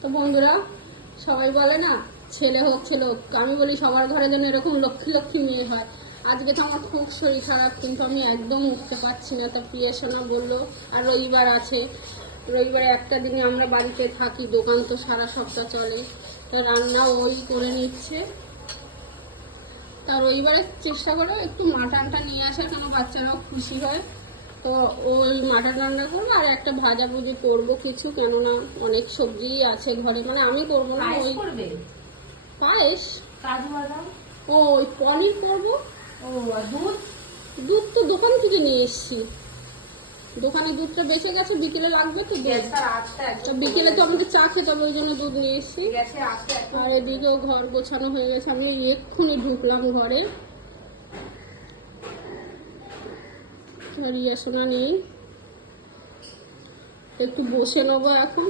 তো বন্ধুরা, সবাই বলে না ছেলে হোক ছেলে হোক, আমি বলি সবার ঘরে যেন এরকম লক্ষ্মী লক্ষ্মী মেয়ে হয়। আজকে তো আমার খুব শরীর খারাপ, কিন্তু আমি একদম উঠতে পারছি না। তা প্রিয়া সোনা বললো, আর রবিবার আছে, রবিবারে একটা দিনে আমরা বাড়িতে থাকি, দোকান তো সারা সপ্তাহ চলে, তো রান্না ওই করে নিচ্ছে। তা রবিবারে চেষ্টা করো একটু মাটনটা নিয়ে আসার, কেন বাচ্চারাও খুশি হয়। তো ওই মাটন রান্না করবো, আর একটা ভাজাভুজি করবো কিছু, কেননা অনেক সবজি আছে ঘরে, মানে আমি করবো না। ওই পায়েস, কাজু বাদাম, ও ওই পনির করবো। ও আর দুধ। দুধ তো দোকান থেকে নিয়ে এসছি, দোকানে দুধটা বেঁচে গেছে, বিকেলে লাগবে তো দুধ। তো বিকেলে তো আমাদের চা খেতে হবে, ওই জন্য দুধ নিয়ে এসছি। আর এদিকেও ঘর গোছানো হয়ে গেছে, আমি এক্ষুনি ঢুকলাম ঘরে। রিয়া সোনা নেই, একটু বসে নেবো এখন।